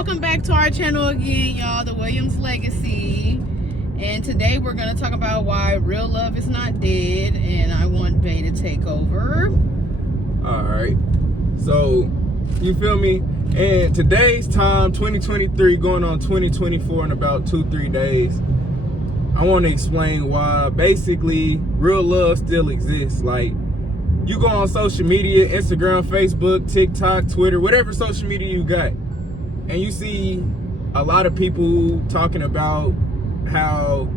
welcome back to our channel again, y'all, the Williams Legacy. And today we're going to talk about why real love is not dead, and I want Bay to take over. Alright, so you feel me? And today's time, 2023 going on 2024 in about 2-3 days, I want to explain why basically real love still exists. Like, you go on social media, Instagram, Facebook, TikTok, Twitter, whatever social media you got, and you see a lot of people talking about how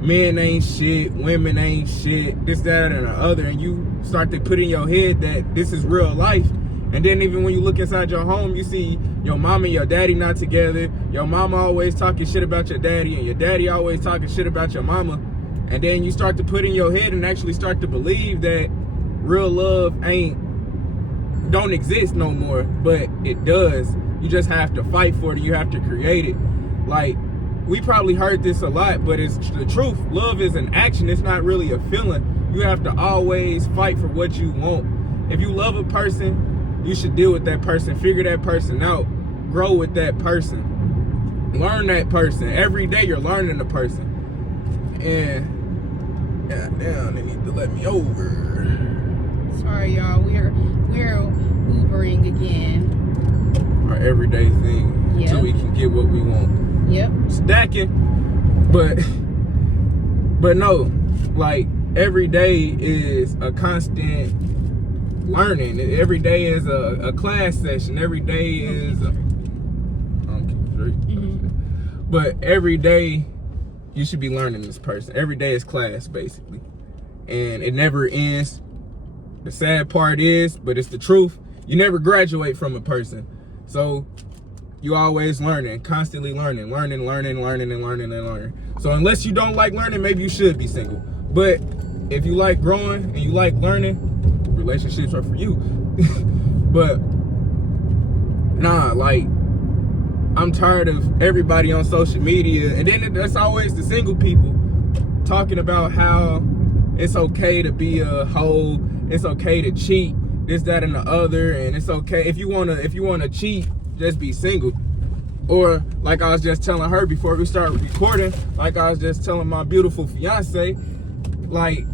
men ain't shit, women ain't shit, this, that, and the other, and you start to put in your head that this is real life. And then even when you look inside your home, you see your mom and your daddy not together, your mama always talking shit about your daddy, and your daddy always talking shit about your mama. And then you start to put in your head and actually start to believe that real love don't exist no more, but it does. You just have to fight for it. You have to create it. Like, we probably heard this a lot, but it's the truth. Love is an action. It's not really a feeling. You have to always fight for what you want. If you love a person, you should deal with that person, figure that person out, grow with that person, learn that person. Every day you're learning the person. And goddamn, they need to let me over. Sorry, y'all. We're Ubering again. Our everyday thing, yep, until we can get what we want. Yep. Stacking, but no, like, every day is a constant learning. Every day is a class session. Every day is but every day you should be learning this person. Every day is class, basically, and it never ends. The sad part is, but it's the truth, you never graduate from a person. So you always learning, constantly learning. So unless you don't like learning, maybe you should be single. But if you like growing and you like learning, relationships are for you. But nah, like, I'm tired of everybody on social media, and then that's always the single people talking about how it's okay to be a hoe, it's okay to cheat, this, that, and the other, and it's okay if you wanna cheat, just be single. Or like I was just telling her before we started recording, like I was just telling my beautiful fiance, like,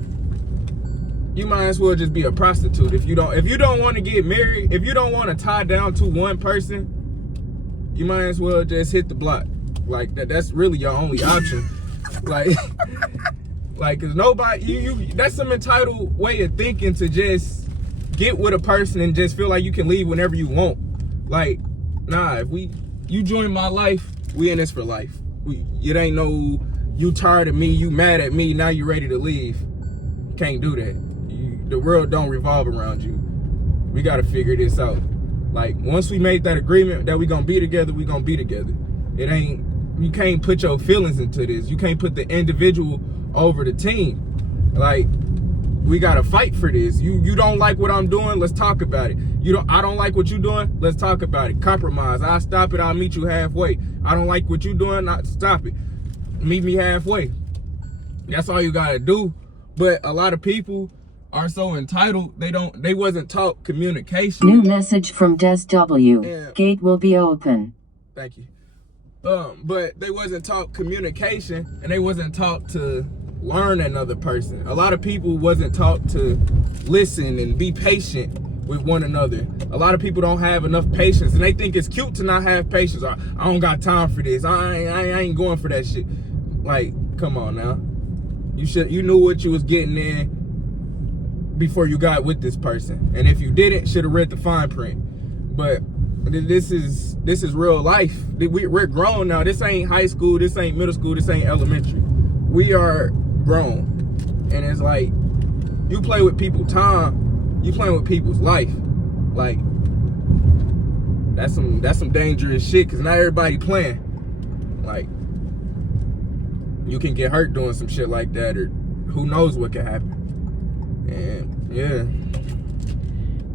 you might as well just be a prostitute. If you don't want to get married, if you don't want to tie down to one person, you might as well just hit the block. Like, that's really your only option. Like, cause nobody, that's some entitled way of thinking, to just get with a person and just feel like you can leave whenever you want. Like, nah, if you join my life, we in this for life. It ain't no, you tired of me, you mad at me, now you ready to leave. Can't do that. The world don't revolve around you. We gotta figure this out. Like, once we made that agreement that we gonna be together, we gonna be together. You can't put your feelings into this. You can't put the individual over the team. Like, we gotta fight for this. You don't like what I'm doing, let's talk about it. I don't like what you're doing, let's talk about it. Compromise. I'll stop it, I'll meet you halfway. I don't like what you're doing, stop it. Meet me halfway. That's all you gotta do. But a lot of people are so entitled, they wasn't taught communication. New message from Des W. Yeah. Gate will be open. Thank you. But they wasn't taught communication, and they wasn't taught to learn another person. A lot of people wasn't taught to listen and be patient with one another. A lot of people don't have enough patience, and they think it's cute to not have patience. Or, I don't got time for this. I ain't going for that shit. Like, come on now. You knew what you was getting in before you got with this person, and if you didn't, should have read the fine print. But this is real life. We're grown now. This ain't high school, this ain't middle school, this ain't elementary. We are grown, and it's like, you play with people's time, you playing with people's life. Like, that's some dangerous shit, because not everybody playing. Like, you can get hurt doing some shit like that, or who knows what can happen. And yeah.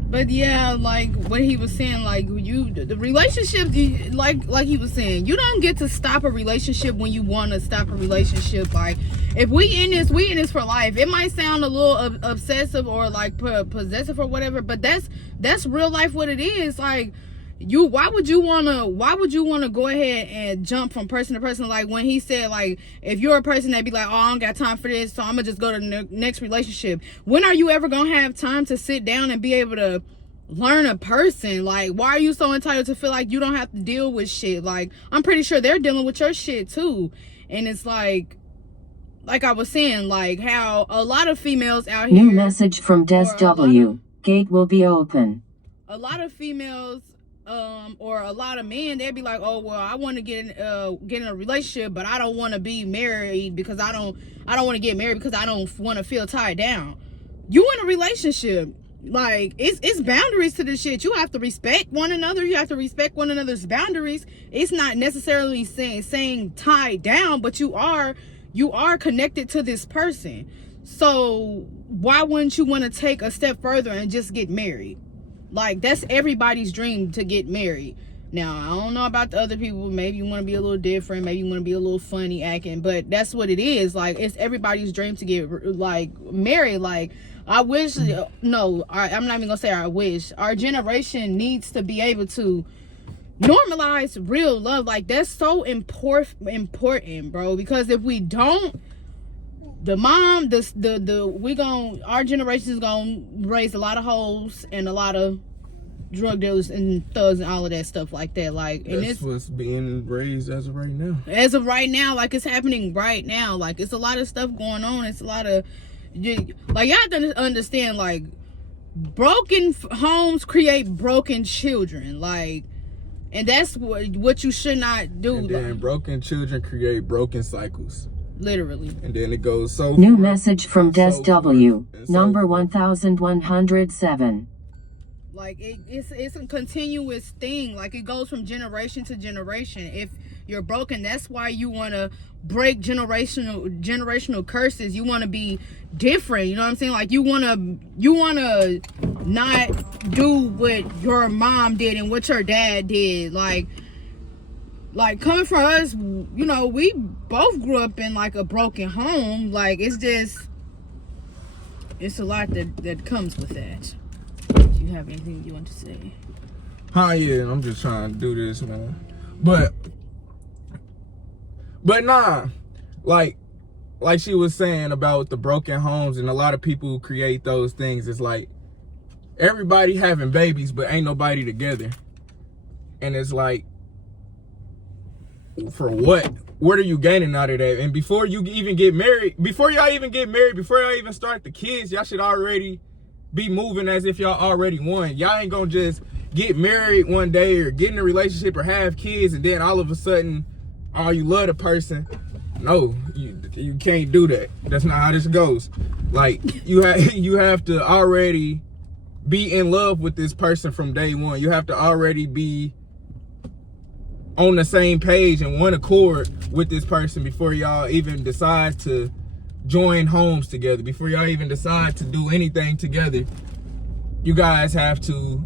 But yeah, like what he was saying, like, the relationship, like he was saying, you don't get to stop a relationship when you want to stop a relationship. Like, if we in this for life. It might sound a little obsessive or like possessive or whatever, but that's real life what it is. Like, why would you wanna go ahead and jump from person to person? Like when he said, like, if you're a person that be like, oh, I don't got time for this, so I'm gonna just go to the next relationship. When are you ever gonna have time to sit down and be able to learn a person? Like, why are you so entitled to feel like you don't have to deal with shit? Like, I'm pretty sure they're dealing with your shit too. And it's like I was saying, like how a lot of females out here. New message from Des W. Gate will be open. A lot of females or a lot of men, they'd be like, oh well, I want to get in a relationship, but I don't want to be married because I don't want to get married because I don't want to feel tied down. You in a relationship, like it's boundaries to this shit. You have to respect one another. You have to respect one another's boundaries. It's not necessarily saying tied down, but you are connected to this person. So why wouldn't you want to take a step further and just get married? Like, that's everybody's dream, to get married. Now, I don't know about the other people. Maybe you want to be a little different. Maybe you want to be a little funny acting. But that's what it is. Like, it's everybody's dream to get, like, married. Like, I wish, no, I'm not even going to say I wish. Our generation needs to be able to normalize real love. Like, that's so important, bro. Because if we don't, our generation is gonna raise a lot of hoes and a lot of drug dealers and thugs and all of that stuff like that. Like, and that's what's being raised as of right now. As of right now, like, it's happening right now. Like, it's a lot of stuff going on. It's a lot of, like, you have to understand, like, broken homes create broken children. Like, and that's what you should not do. And then broken children create broken cycles. Literally. And then it goes so. New message from Des W. Number 1107. Like, it's a continuous thing. Like, it goes from generation to generation. If you're broken, that's why you want to break generational curses. You want to be different. You know what I'm saying? Like, you want to not do what your mom did and what your dad did. Like coming from us, you know, we both grew up in like a broken home. Like, it's a lot that comes with that. Do you have anything you want to say? Yeah, I'm just trying to do this, man. But nah, like she was saying about the broken homes, and a lot of people who create those things, it's like everybody having babies, but ain't nobody together. And it's like, for what? What are you gaining out of that? And before you even get married, before y'all even start the kids, y'all should already be moving as if y'all already won. Y'all ain't gonna just get married one day or get in a relationship or have kids and then all of a sudden, oh, you love the person. No, you can't do that. That's not how this goes. Like, you have to already be in love with this person from day one. You have to already be on the same page and one accord with this person before y'all even decide to join homes together. Before y'all even decide to do anything together, you guys have to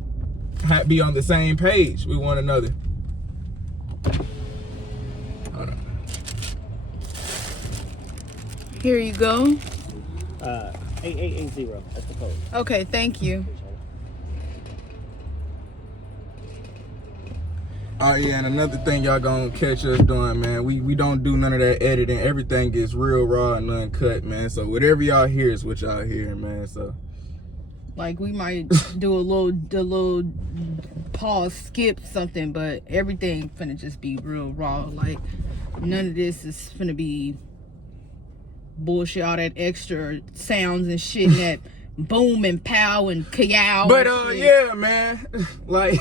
be on the same page with one another. Hold on. Here you go. 8880. That's the code. Okay, thank you. Oh yeah, and another thing y'all gonna catch us doing, man, we don't do none of that editing. Everything gets real raw and uncut, man. So whatever y'all hear is what y'all hear, man. So, like, we might do a little pause, skip something, but everything finna just be real raw. Like, none of this is finna be bullshit, all that extra sounds and shit, and that boom and pow and kayow. But yeah, man, like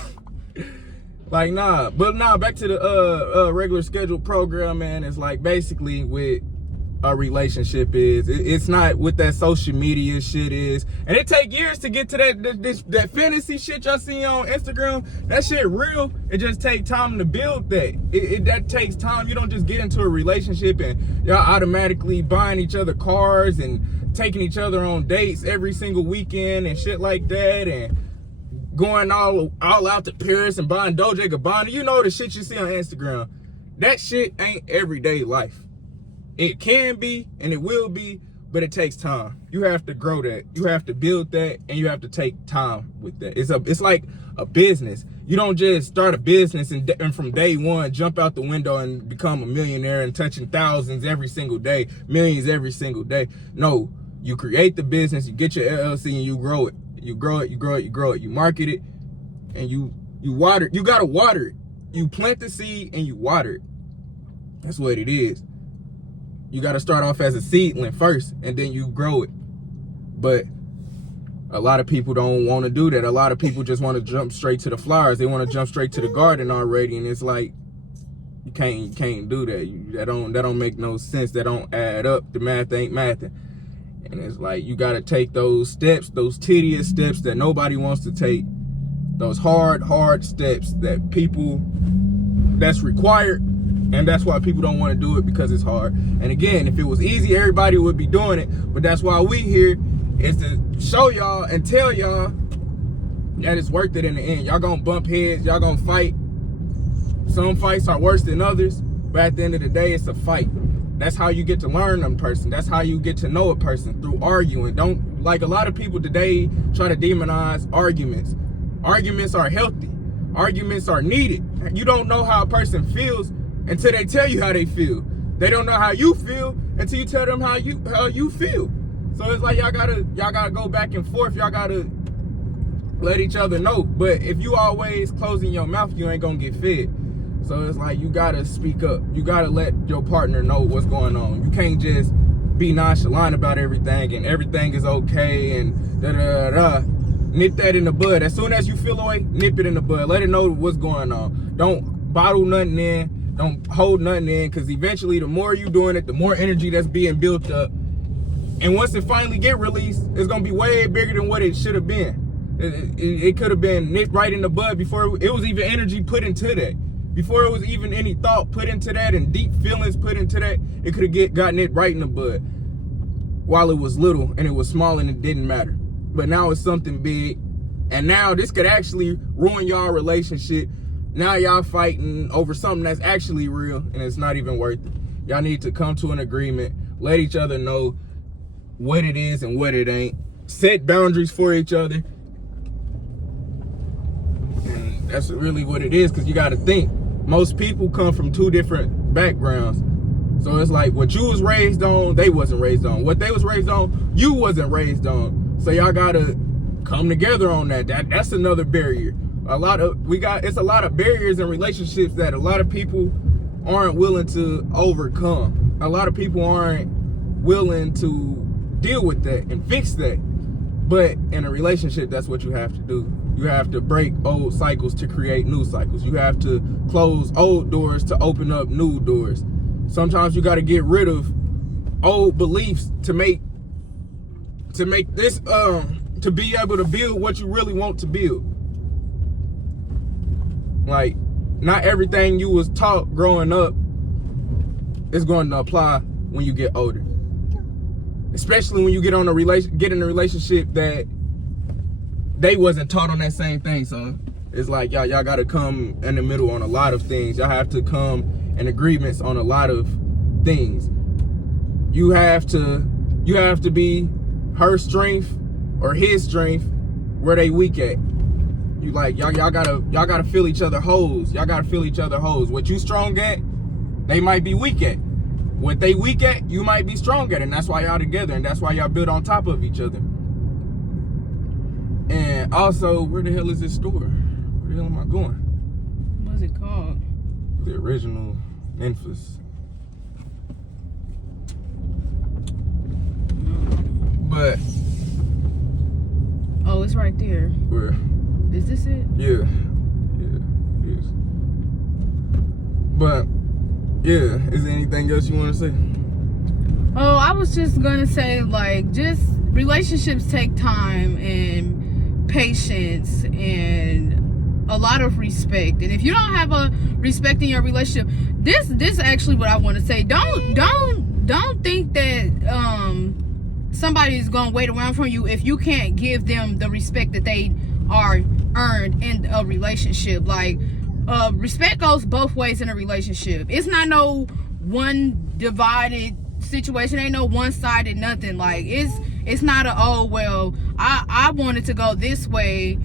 nah, back to the regular scheduled program, man. It's like basically with a relationship it's not what that social media shit is, and it take years to get to that fantasy shit y'all see on Instagram. That shit real. It just take time to build that. That takes time. You don't just get into a relationship and y'all automatically buying each other cars and taking each other on dates every single weekend and shit like that, and going all out to Paris and buying Dolce & Gabbana. You know the shit you see on Instagram. That shit ain't everyday life. It can be and it will be, but it takes time. You have to grow that. You have to build that, and you have to take time with that. It's like a business. You don't just start a business and from day one jump out the window and become a millionaire and touching thousands every single day, millions every single day. No, you create the business, you get your LLC, and you grow it. You grow it, you grow it, you grow it. You market it, and you water it. You gotta water it. You plant the seed and you water it. That's what it is. You got to start off as a seedling first, and then you grow it. But a lot of people don't want to do that. A lot of people just want to jump straight to the flowers. They want to jump straight to the garden already, and it's like you can't do that. That don't make no sense. That don't add up. The math ain't mathing. And it's like you got to take those steps, those tedious steps that nobody wants to take. Those hard steps that's required. And that's why people don't want to do it, because it's hard. And again, if it was easy, everybody would be doing it. But that's why we here, is to show y'all and tell y'all that it's worth it in the end. Y'all gonna bump heads, y'all gonna fight. Some fights are worse than others, but at the end of the day, it's a fight. That's how you get to learn a person. That's how you get to know a person, through arguing. Don't, like a lot of people today try to demonize arguments. Arguments are healthy. Arguments are needed. You don't know how a person feels until they tell you how they feel. They don't know how you feel until you tell them how you feel. So it's like y'all gotta go back and forth. Y'all gotta let each other know. But if you always closing your mouth, you ain't gonna get fed. So it's like you gotta speak up. You gotta let your partner know what's going on. You can't just be nonchalant about everything and everything is okay and da da da. Nip that in the bud. As soon as you feel away, nip it in the bud. Let it know what's going on. Don't bottle nothing in. Don't hold nothing in, because eventually the more you doing it, the more energy that's being built up. And once it finally get released, it's going to be way bigger than what it should have been. It could have been nipped right in the bud before it was even energy put into that. Before it was even any thought put into that and deep feelings put into that, it could have gotten it right in the bud while it was little and it was small and it didn't matter. But now it's something big. And now this could actually ruin y'all relationship. Now y'all fighting over something that's actually real and it's not even worth it. Y'all need to come to an agreement, let each other know what it is and what it ain't. Set boundaries for each other. And that's really what it is, because you got to think. Most people come from two different backgrounds. So it's like what you was raised on, they wasn't raised on. What they was raised on, you wasn't raised on. So y'all got to come together on that. That's another barrier. It's a lot of barriers in relationships that a lot of people aren't willing to overcome. A lot of people aren't willing to deal with that and fix that. But in a relationship, that's what you have to do. You have to break old cycles to create new cycles. You have to close old doors to open up new doors. Sometimes you got to get rid of old beliefs to make this to be able to build what you really want to build. Like, not everything you was taught growing up is going to apply when you get older. Especially when you get in a relationship that they wasn't taught on that same thing. So it's like y'all got to come in the middle on a lot of things. Y'all have to come in agreements on a lot of things. You have to be her strength or his strength where they weak at. You like y'all gotta feel each other holes. Y'all gotta feel each other holes. What you strong at, they might be weak at. What they weak at, you might be strong at, and that's why y'all together, and that's why y'all build on top of each other. And also, where the hell is this store? Where the hell am I going? What's it called? The original Memphis. But oh, it's right there. Where? Is this it? Yeah, it is. But yeah, is there anything else you want to say? Oh, I was just gonna say, like, just relationships take time and patience and a lot of respect. And if you don't have a respect in your relationship, this is actually what I want to say. Don't think that somebody's gonna wait around for you if you can't give them the respect that they are earned in a relationship. Like, respect goes both ways in a relationship. It's not no one divided situation. Ain't no one-sided nothing. Like it's not a, oh well, I wanted to go this way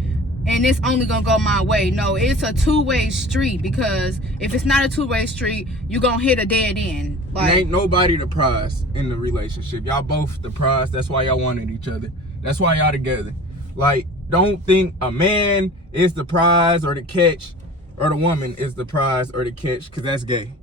and it's only gonna go my way. No, it's a two-way street, because if it's not a two-way street, you gonna hit a dead end. Like, ain't nobody the prize in the relationship. Y'all both the prize. That's why y'all wanted each other. That's why y'all together. Like, don't think a man is the prize or the catch, or the woman is the prize or the catch, because that's gay.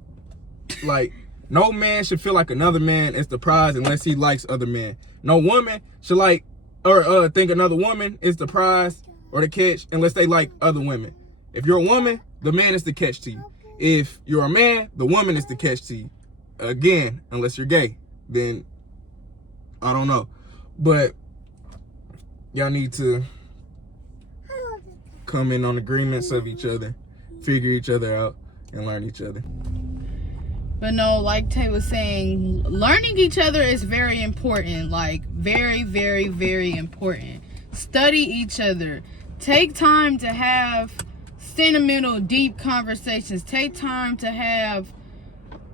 Like, no man should feel like another man is the prize unless he likes other men. No woman should like or think another woman is the prize or the catch unless they like other women. If you're a woman, the man is the catch to you. If you're a man, the woman is the catch to you. Again, unless you're gay, then I don't know. But y'all need to come in on agreements of each other, figure each other out, and learn each other. but no, like Tay was saying, learning each other is very important. Like, very, very, very important. Study each other. Take time to have sentimental, deep conversations. Take time to have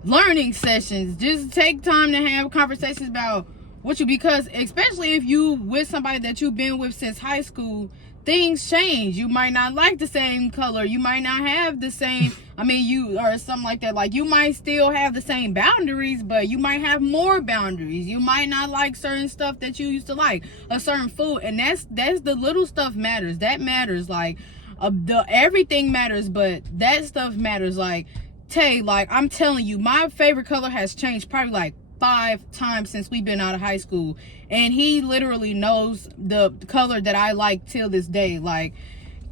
learning sessions. Just take time to have conversations about what you, because especially if you with somebody that you've been with since high school, things change. You might not like the same color. You might not have the same, you or something like that. Like, you might still have the same boundaries, but you might have more boundaries. You might not like certain stuff that you used to like, a certain food, and that's the little stuff matters. That matters. Like, everything matters, but that stuff matters. Like, Tay, like, I'm telling you, my favorite color has changed probably like 5 times since we've been out of high school, and he literally knows the color that I like till this day. Like,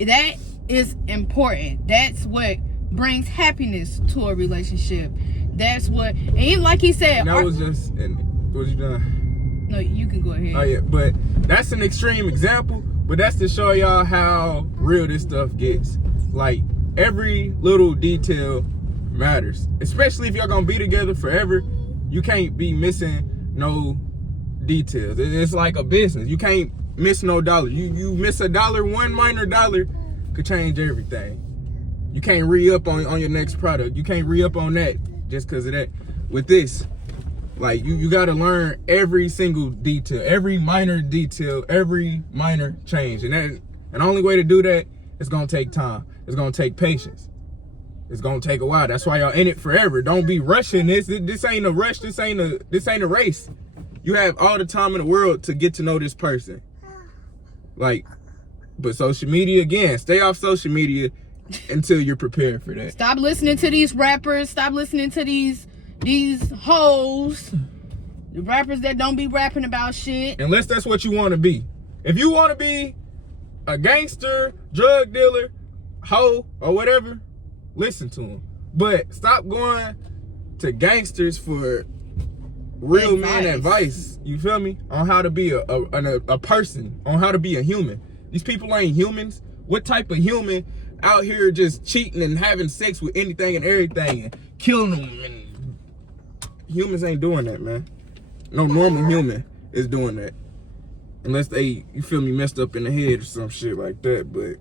that is important. That's what brings happiness to a relationship. That's what, and like he said, And that was just, and was you done? No, you can go ahead. Oh yeah, but that's an extreme example, but that's to show y'all how real this stuff gets. Like, every little detail matters, especially if y'all gonna be together forever. You can't be missing no details. It's like a business. You can't miss no dollar. You miss a dollar, one minor dollar could change everything. You can't re-up on your next product. You can't re-up on that just because of that. With this, like, you gotta learn every single detail, every minor detail, every minor change. And the only way to do that is gonna take time. It's gonna take patience. It's gonna take a while. That's why y'all in it forever. Don't be rushing this. This ain't a rush. This ain't a race. You have all the time in the world to get to know this person. Like, but social media, again, stay off social media until you're prepared for that. Stop listening to these rappers. Stop listening to these hoes. The rappers that don't be rapping about shit. Unless that's what you want to be. If you want to be a gangster, drug dealer, hoe, or whatever, listen to them. But stop going to gangsters for real man advice. You feel me? On how to be a person, on how to be a human. These people ain't humans. What type of human out here just cheating and having sex with anything and everything and killing them? And humans ain't doing that, man. No normal human is doing that. Unless they, you feel me, messed up in the head or some shit like that. But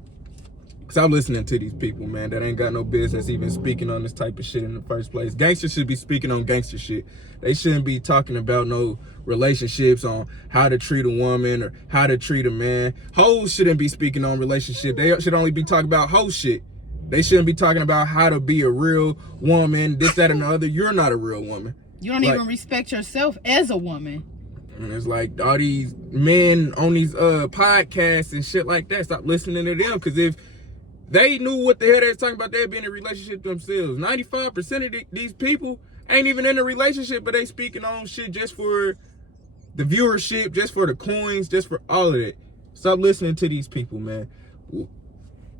stop listening to these people, man, that ain't got no business even speaking on this type of shit in the first place. Gangsters should be speaking on gangster shit. They shouldn't be talking about no relationships, on how to treat a woman or how to treat a man. Hoes shouldn't be speaking on relationship. They should only be talking about hoe shit. They shouldn't be talking about how to be a real woman, this, that, and the other. You're not a real woman. You don't even respect yourself as a woman. And it's like all these men on these podcasts and shit like that. Stop listening to them, because if they knew what the hell they was talking about, they'd be in a relationship themselves. 95% of these people ain't even in a relationship, but they speaking on shit just for the viewership, just for the coins, just for all of that. Stop listening to these people, man.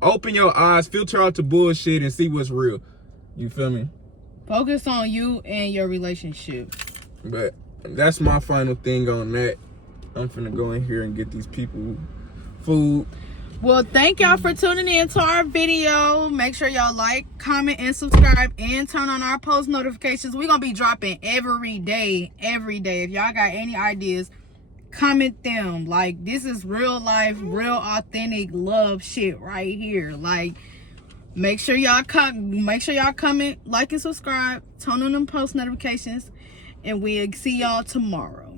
Open your eyes, filter out the bullshit, and see what's real. You feel me? Focus on you and your relationship. But that's my final thing on that. I'm finna go in here and get these people food. Well, thank y'all for tuning in to our video. Make sure y'all like, comment, and subscribe, and turn on our post notifications. We're gonna be dropping every day. If y'all got any ideas, comment them. Like, this is real life, real authentic love shit right here. Like, make sure y'all comment, like, and subscribe, turn on them post notifications, And we'll see y'all tomorrow.